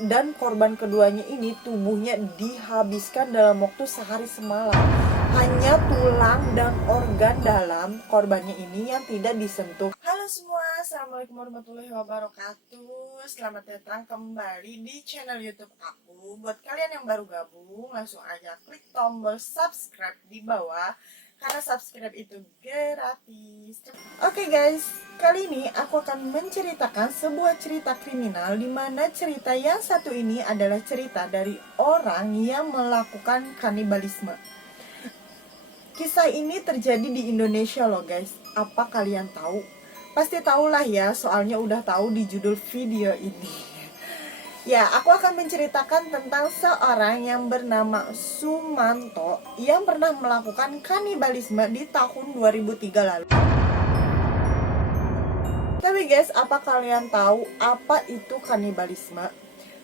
dan korban keduanya ini tubuhnya dihabiskan dalam waktu sehari semalam. Hanya tulang dan organ dalam korbannya ini yang tidak disentuh. Halo semua, assalamualaikum warahmatullahi wabarakatuh. Selamat datang kembali di channel YouTube aku. Buat kalian yang baru gabung, langsung aja klik tombol subscribe di bawah, karena subscribe itu gratis. Oke guys, kali ini aku akan menceritakan sebuah cerita kriminal, di mana cerita yang satu ini adalah cerita dari orang yang melakukan kanibalisme. Kisah ini terjadi di Indonesia loh guys. Apa kalian tahu? Pasti tahulah ya, soalnya udah tahu di judul video ini. Ya, aku akan menceritakan tentang seorang yang bernama Sumanto yang pernah melakukan kanibalisme di tahun 2003 lalu. Tapi guys, apa kalian tahu apa itu kanibalisme?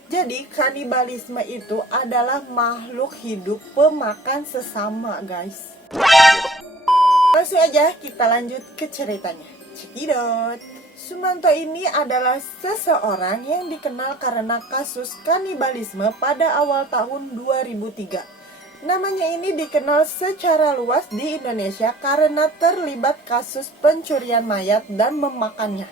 Jadi, kanibalisme itu adalah makhluk hidup pemakan sesama, guys. Langsung aja kita lanjut ke ceritanya. Cekidot. Sumanto ini adalah seseorang yang dikenal karena kasus kanibalisme pada awal tahun 2003. Namanya ini dikenal secara luas di Indonesia karena terlibat kasus pencurian mayat dan memakannya.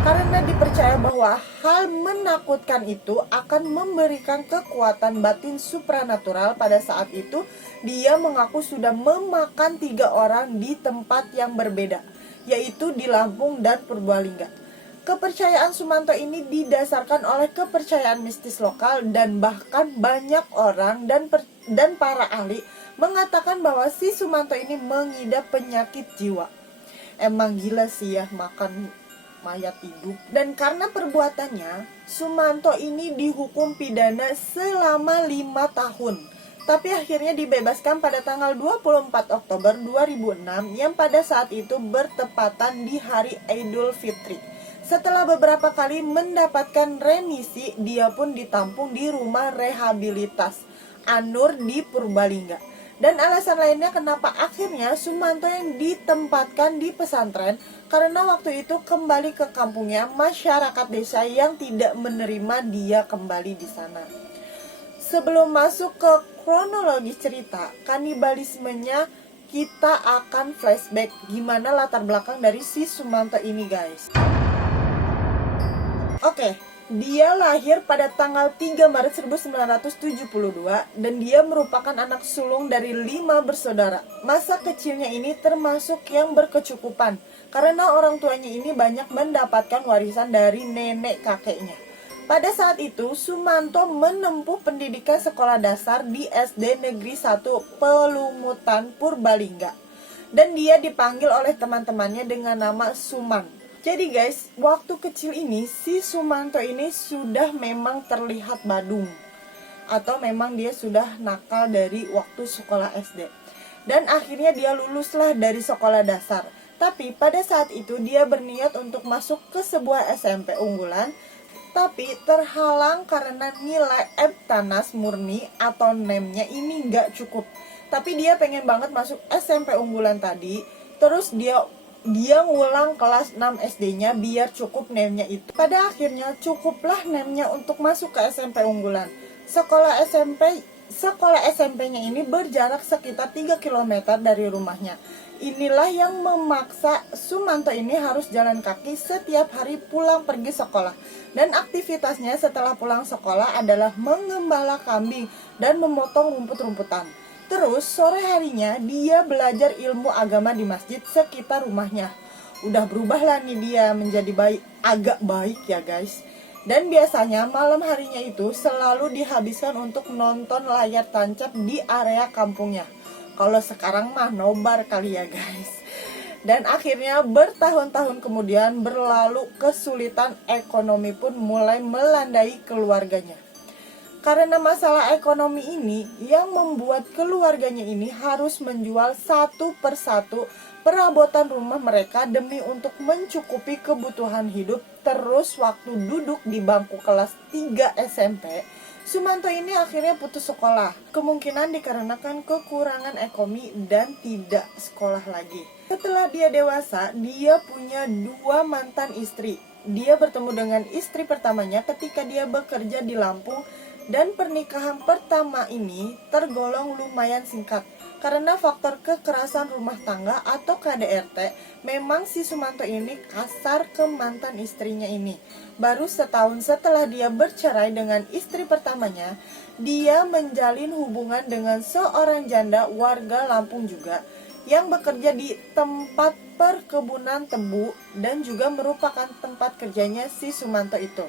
Karena dipercaya bahwa hal menakutkan itu akan memberikan kekuatan batin supranatural. Pada saat itu, dia mengaku sudah memakan 3 orang di tempat yang berbeda, yaitu di Lampung dan Purbalingga. Kepercayaan Sumanto ini didasarkan oleh kepercayaan mistis lokal, dan bahkan banyak orang dan para ahli mengatakan bahwa si Sumanto ini mengidap penyakit jiwa. Emang gila sih ya, makan mayat hidup. Dan karena perbuatannya, Sumanto ini dihukum pidana selama 5 tahun. Tapi akhirnya dibebaskan pada tanggal 24 Oktober 2006 yang pada saat itu bertepatan di hari Idul Fitri. Setelah beberapa kali mendapatkan remisi, dia pun ditampung di rumah rehabilitas Anur di Purbalingga. Dan alasan lainnya kenapa akhirnya Sumanto yang ditempatkan di pesantren, karena waktu itu kembali ke kampungnya masyarakat desa yang tidak menerima dia kembali di sana. Sebelum masuk ke kronologi cerita kanibalismenya, kita akan flashback gimana latar belakang dari si Sumanto ini guys. Oke, dia lahir pada tanggal 3 Maret 1972 dan dia merupakan anak sulung dari 5 bersaudara. Masa kecilnya ini termasuk yang berkecukupan karena orang tuanya ini banyak mendapatkan warisan dari nenek kakeknya. Pada saat itu, Sumanto menempuh pendidikan sekolah dasar di SD Negeri 1 Pelumutan Purbalingga. Dan dia dipanggil oleh teman-temannya dengan nama Suman. Jadi guys, waktu kecil ini si Sumanto ini sudah memang terlihat badung, atau memang dia sudah nakal dari waktu sekolah SD. Dan akhirnya dia luluslah dari sekolah dasar. Tapi pada saat itu dia berniat untuk masuk ke sebuah SMP unggulan, tapi terhalang karena nilai Eptanas murni atau NEM-nya ini nggak cukup. Tapi dia pengen banget masuk SMP unggulan tadi. Terus dia ngulang kelas 6 SD-nya biar cukup NEM-nya itu. Pada akhirnya cukuplah NEM-nya untuk masuk ke SMP unggulan. Sekolah SMP-nya ini berjarak sekitar 3 km dari rumahnya. Inilah yang memaksa Sumanto ini harus jalan kaki setiap hari pulang pergi sekolah. Dan aktivitasnya setelah pulang sekolah adalah mengembala kambing dan memotong rumput-rumputan. Terus sore harinya dia belajar ilmu agama di masjid sekitar rumahnya. Udah berubah lah nih dia menjadi agak baik ya guys. Dan biasanya malam harinya itu selalu dihabiskan untuk nonton layar tancap di area kampungnya. Kalau sekarang mah nobar kali ya guys. Dan akhirnya bertahun-tahun kemudian berlalu, kesulitan ekonomi pun mulai melandai keluarganya. Karena masalah ekonomi ini yang membuat keluarganya ini harus menjual satu persatu perabotan rumah mereka demi untuk mencukupi kebutuhan hidup. Terus waktu duduk di bangku kelas 3 SMP, Sumanto ini akhirnya putus sekolah. Kemungkinan dikarenakan kekurangan ekonomi dan tidak sekolah lagi. Setelah dia dewasa, dia punya 2 mantan istri. dia bertemu dengan istri pertamanya ketika dia bekerja di Lampung, dan pernikahan pertama ini tergolong lumayan singkat. Karena faktor kekerasan rumah tangga atau KDRT, memang si Sumanto ini kasar ke mantan istrinya ini. Baru setahun setelah dia bercerai dengan istri pertamanya, dia menjalin hubungan dengan seorang janda warga Lampung juga, yang bekerja di tempat perkebunan tebu dan juga merupakan tempat kerjanya si Sumanto itu.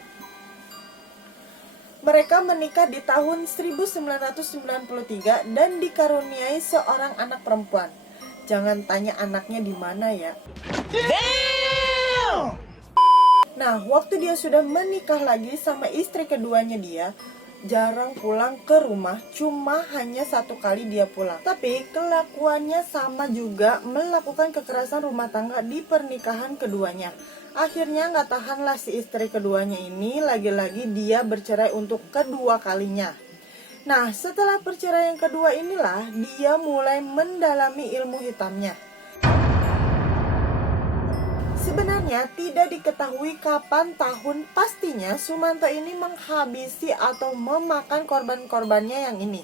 Mereka menikah di tahun 1993 dan dikaruniai seorang anak perempuan. Jangan tanya anaknya di mana ya. Damn! Nah, waktu dia sudah menikah lagi sama istri keduanya, dia jarang pulang ke rumah, cuma hanya 1 kali dia pulang. Tapi kelakuannya sama juga, melakukan kekerasan rumah tangga di pernikahan keduanya. Akhirnya gak tahanlah si istri keduanya ini, lagi-lagi dia bercerai untuk kedua kalinya. Nah, setelah perceraian kedua inilah dia mulai mendalami ilmu hitamnya. Sebenarnya tidak diketahui kapan tahun pastinya Sumanto ini menghabisi atau memakan korban-korbannya yang ini.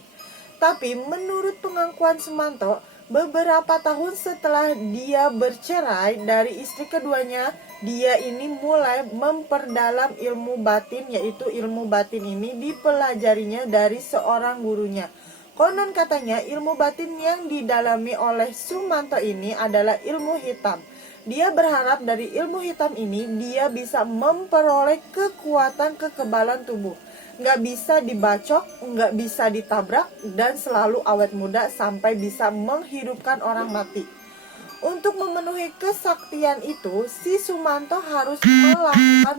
Tapi menurut pengakuan Sumanto, beberapa tahun setelah dia bercerai dari istri keduanya, dia ini mulai memperdalam ilmu batin, yaitu ilmu batin ini dipelajarinya dari seorang gurunya. Konon katanya ilmu batin yang didalami oleh Sumanto ini adalah ilmu hitam. Dia berharap dari ilmu hitam ini dia bisa memperoleh kekuatan kekebalan tubuh. Nggak bisa dibacok, nggak bisa ditabrak, dan selalu awet muda sampai bisa menghidupkan orang mati. Untuk memenuhi kesaktian itu, si Sumanto harus melakukan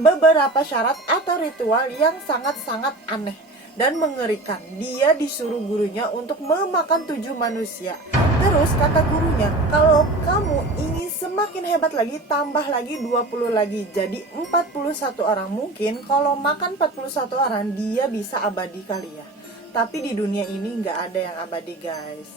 beberapa syarat atau ritual yang sangat-sangat aneh dan mengerikan. Dia disuruh gurunya untuk memakan 7 manusia. Terus kata gurunya, kalau kamu ingin semakin hebat lagi, tambah lagi 20 lagi, jadi 41 orang. Mungkin kalau makan 41 orang, dia bisa abadi kali ya. Tapi di dunia ini nggak ada yang abadi, guys.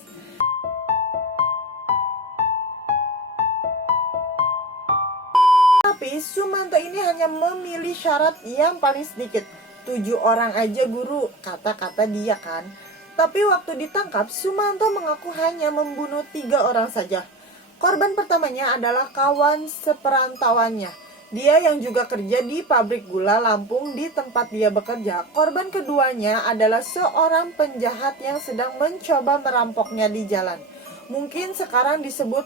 Tapi Sumanto ini hanya memilih syarat yang paling sedikit. 7 orang aja guru, kata-kata dia kan. Tapi waktu ditangkap, Sumanto mengaku hanya membunuh 3 orang saja. Korban pertamanya adalah kawan seperantauannya. Dia yang juga kerja di pabrik gula Lampung di tempat dia bekerja. Korban keduanya adalah seorang penjahat yang sedang mencoba merampoknya di jalan. Mungkin sekarang disebut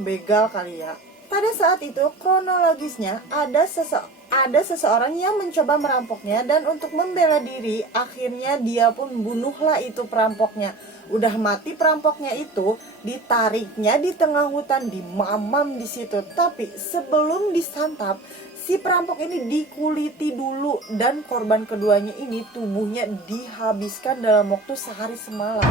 begal kali ya. Pada saat itu kronologisnya ada seseorang yang mencoba merampoknya, dan untuk membela diri akhirnya dia pun bunuhlah itu perampoknya. Udah mati perampoknya itu, ditariknya di tengah hutan, dimamam di situ. Tapi sebelum disantap, si perampok ini dikuliti dulu, dan korban keduanya ini tubuhnya dihabiskan dalam waktu sehari semalam.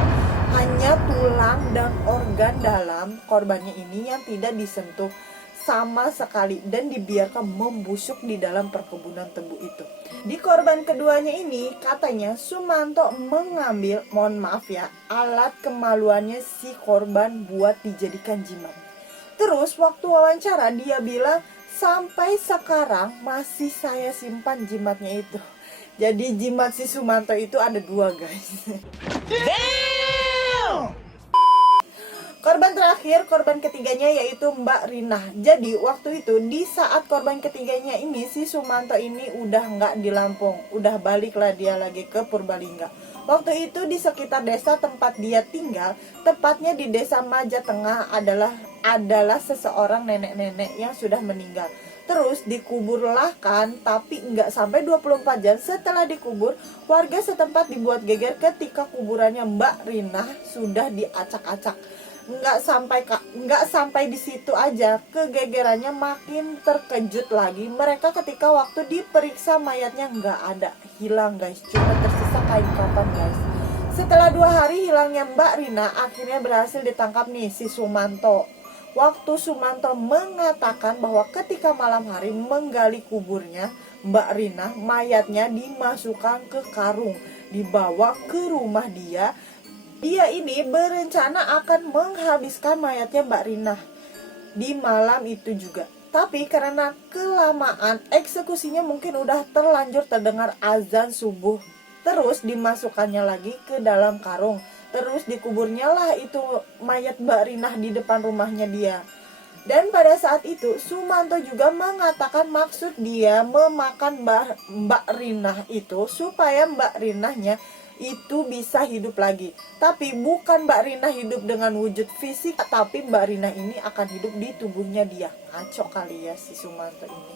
Hanya tulang dan organ dalam korbannya ini yang tidak disentuh sama sekali dan dibiarkan membusuk di dalam perkebunan tebu itu. Di korban keduanya ini katanya Sumanto mengambil, mohon maaf ya, alat kemaluannya si korban buat dijadikan jimat. Terus waktu wawancara dia bilang, sampai sekarang masih saya simpan jimatnya itu. Jadi jimat si Sumanto itu ada 2, guys. Damn! Korban terakhir, korban ketiganya yaitu Mbak Rina. Jadi waktu itu di saat korban ketiganya ini, si Sumanto ini udah nggak di Lampung, udah baliklah dia lagi ke Purbalingga. Waktu itu di sekitar desa tempat dia tinggal, tepatnya di desa Maja Tengah, adalah seseorang nenek-nenek yang sudah meninggal. Terus dikuburlah kan, tapi nggak sampai 24 jam setelah dikubur, warga setempat dibuat geger ketika kuburannya Mbak Rina sudah diacak-acak. Nggak sampai di situ aja, kegegerannya makin terkejut lagi mereka ketika waktu diperiksa mayatnya nggak ada, hilang guys, cuma tersisa kain kafan guys. Setelah 2 hari hilangnya Mbak Rina, akhirnya berhasil ditangkap nih si Sumanto. Waktu Sumanto mengatakan bahwa ketika malam hari menggali kuburnya Mbak Rina, mayatnya dimasukkan ke karung, dibawa ke rumah dia. Dia ini berencana akan menghabiskan mayatnya Mbak Rina di malam itu juga. Tapi karena kelamaan eksekusinya mungkin udah terlanjur terdengar azan subuh, terus dimasukkannya lagi ke dalam karung. Terus dikuburnya lah itu mayat Mbak Rinah di depan rumahnya dia. Dan pada saat itu Sumanto juga mengatakan maksud dia memakan Mbak Rinah itu supaya Mbak Rinahnya itu bisa hidup lagi. Tapi bukan Mbak Rinah hidup dengan wujud fisik, tapi Mbak Rinah ini akan hidup di tubuhnya dia. Ngaco kali ya si Sumanto ini.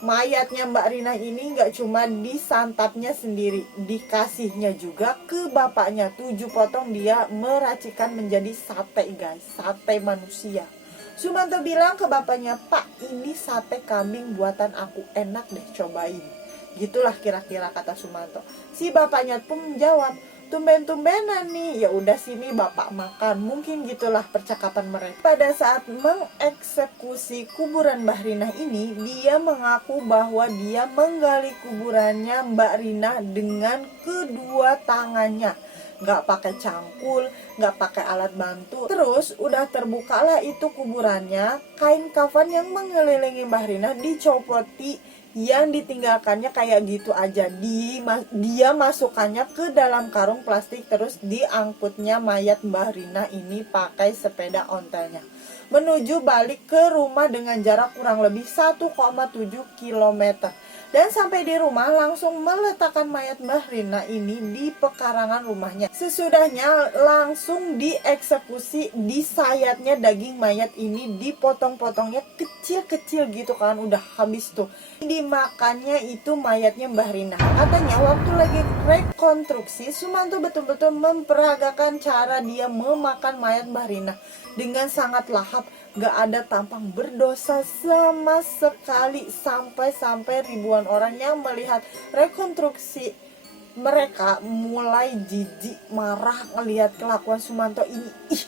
Mayatnya Mbak Rinah ini nggak cuma disantapnya sendiri, dikasihnya juga ke bapaknya. 7 potong dia meracikan menjadi sate guys, sate manusia. Sumanto bilang ke bapaknya, "Pak, ini sate kambing buatan aku, enak deh, cobain." Gitulah kira-kira kata Sumanto. Si bapaknya pun menjawab, "Tumben-tumbenan nih, ya udah sini bapak makan." Mungkin gitulah percakapan mereka. Pada saat mengeksekusi kuburan Mbak Rinah ini, dia mengaku bahwa dia menggali kuburannya Mbak Rinah dengan kedua tangannya, nggak pakai cangkul, nggak pakai alat bantu. Terus udah terbukalah itu kuburannya, kain kafan yang mengelilingi Mbah Rinah dicopoti, yang ditinggalkannya kayak gitu aja. Dia masukkannya ke dalam karung plastik, terus diangkutnya mayat Mbah Rinah ini pakai sepeda ontelnya menuju balik ke rumah dengan jarak kurang lebih 1,7 km. Dan sampai di rumah langsung meletakkan mayat Mbah Rina ini di pekarangan rumahnya. Sesudahnya langsung dieksekusi, disayatnya daging mayat ini dipotong-potongnya kecil-kecil gitu kan, udah habis tuh. Dimakannya itu mayatnya Mbah Rina. Katanya waktu lagi rekonstruksi, Sumanto betul-betul memperagakan cara dia memakan mayat Mbah Rina dengan sangat lahap. Gak ada tampang berdosa sama sekali. Sampai ribuan orang yang melihat rekonstruksi mereka mulai jijik, marah ngelihat kelakuan Sumanto ini.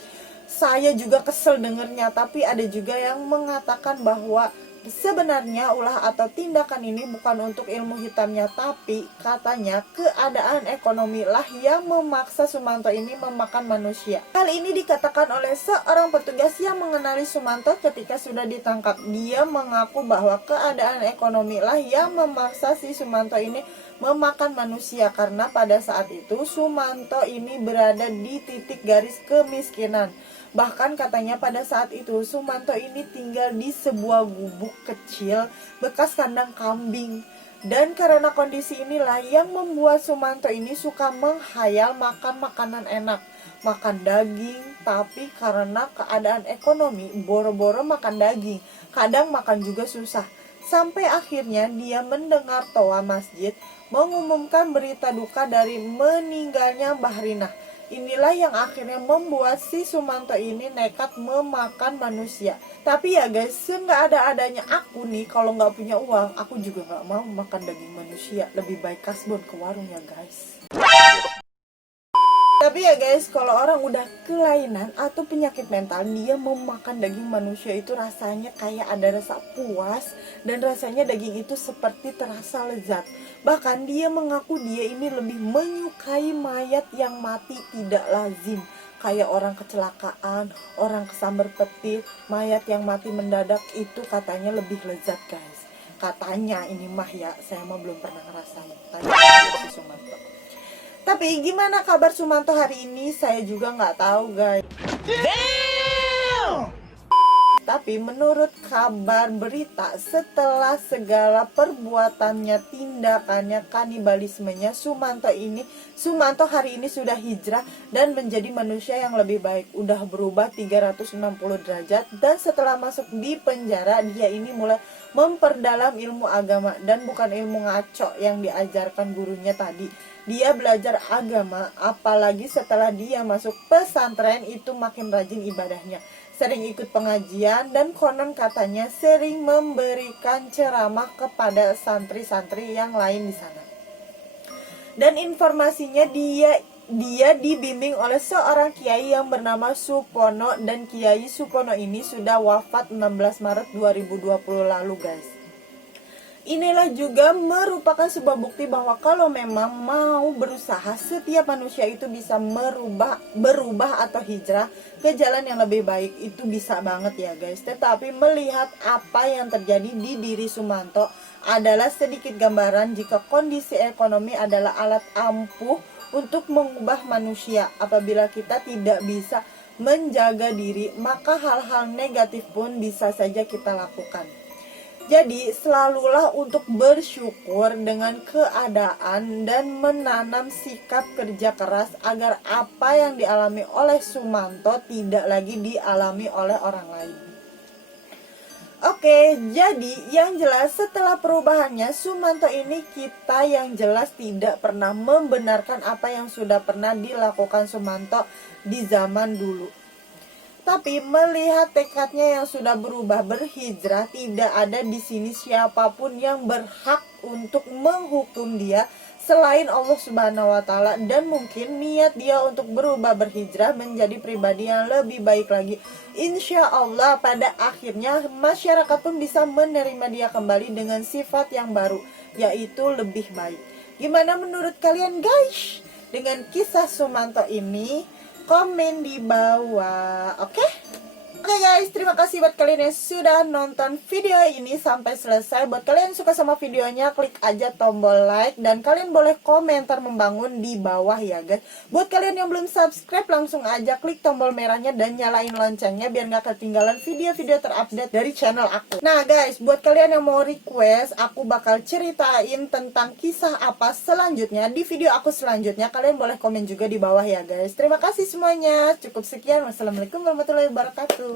Saya juga kesel dengernya. Tapi ada juga yang mengatakan bahwa sebenarnya ulah atau tindakan ini bukan untuk ilmu hitamnya, tapi katanya keadaan ekonomi lah yang memaksa Sumanto ini memakan manusia. Hal ini dikatakan oleh seorang petugas yang mengenali Sumanto ketika sudah ditangkap. Dia mengaku bahwa keadaan ekonomi lah yang memaksa si Sumanto ini memakan manusia, karena pada saat itu Sumanto ini berada di titik garis kemiskinan. Bahkan katanya pada saat itu Sumanto ini tinggal di sebuah gubuk kecil bekas kandang kambing. Dan karena kondisi inilah yang membuat Sumanto ini suka menghayal makan makanan enak, makan daging. Tapi karena keadaan ekonomi, boro-boro makan daging, kadang makan juga susah. Sampai akhirnya dia mendengar toa masjid mengumumkan berita duka dari meninggalnya Mbah Rinah. Inilah yang akhirnya membuat si Sumanto ini nekat memakan manusia. Tapi ya guys, nggak ada-adanya aku nih, kalau nggak punya uang, aku juga nggak mau makan daging manusia. Lebih baik kasbon ke warung ya guys. Tapi ya guys, kalau orang udah kelainan atau penyakit mental, dia memakan daging manusia itu rasanya kayak ada rasa puas, dan rasanya daging itu seperti terasa lezat. Bahkan dia mengaku dia ini lebih menyukai mayat yang mati tidak lazim, kayak orang kecelakaan, orang kesambar petir. Mayat yang mati mendadak itu katanya lebih lezat guys. Katanya, ini mah ya, saya mah belum pernah ngerasain. Tanya si Sumanto. Tapi gimana kabar Sumanto hari ini, saya juga nggak tahu guys. Damn! Tapi menurut kabar berita, setelah segala perbuatannya, tindakannya, kanibalismenya, Sumanto hari ini sudah hijrah dan menjadi manusia yang lebih baik. Udah berubah 360 derajat, dan setelah masuk di penjara, dia ini mulai memperdalam ilmu agama, dan bukan ilmu ngaco yang diajarkan gurunya tadi. Dia belajar agama, apalagi setelah dia masuk pesantren itu makin rajin ibadahnya. Sering ikut pengajian, dan konon katanya sering memberikan ceramah kepada santri-santri yang lain di sana. Dan informasinya dia dibimbing oleh seorang kiai yang bernama Supono, dan Kiai Supono ini sudah wafat 16 Maret 2020 lalu guys. Inilah juga merupakan sebuah bukti bahwa kalau memang mau berusaha, setiap manusia itu bisa berubah atau hijrah ke jalan yang lebih baik. Itu bisa banget ya guys. Tetapi melihat apa yang terjadi di diri Sumanto adalah sedikit gambaran jika kondisi ekonomi adalah alat ampuh untuk mengubah manusia. Apabila kita tidak bisa menjaga diri, maka hal-hal negatif pun bisa saja kita lakukan. Jadi selalulah untuk bersyukur dengan keadaan dan menanam sikap kerja keras agar apa yang dialami oleh Sumanto tidak lagi dialami oleh orang lain. Oke, jadi yang jelas setelah perubahannya Sumanto ini kita yang jelas tidak pernah membenarkan apa yang sudah pernah dilakukan Sumanto di zaman dulu. Tapi melihat tekadnya yang sudah berubah berhijrah, tidak ada di sini siapapun yang berhak untuk menghukum dia selain Allah Subhanahu wa taala, dan mungkin niat dia untuk berubah berhijrah menjadi pribadi yang lebih baik lagi. Insya Allah pada akhirnya masyarakat pun bisa menerima dia kembali dengan sifat yang baru, yaitu lebih baik. Gimana menurut kalian guys dengan kisah Sumanto ini? Komen di bawah, oke? Oke guys, terima kasih buat kalian yang sudah nonton video ini sampai selesai. Buat kalian yang suka sama videonya, klik aja tombol like. Dan kalian boleh komentar membangun di bawah ya guys. Buat kalian yang belum subscribe, langsung aja klik tombol merahnya dan nyalain loncengnya biar gak ketinggalan video-video terupdate dari channel aku. Nah guys, buat kalian yang mau request, aku bakal ceritain tentang kisah apa selanjutnya di video aku selanjutnya. Kalian boleh komen juga di bawah ya guys. Terima kasih semuanya. Cukup sekian. Wassalamualaikum warahmatullahi wabarakatuh.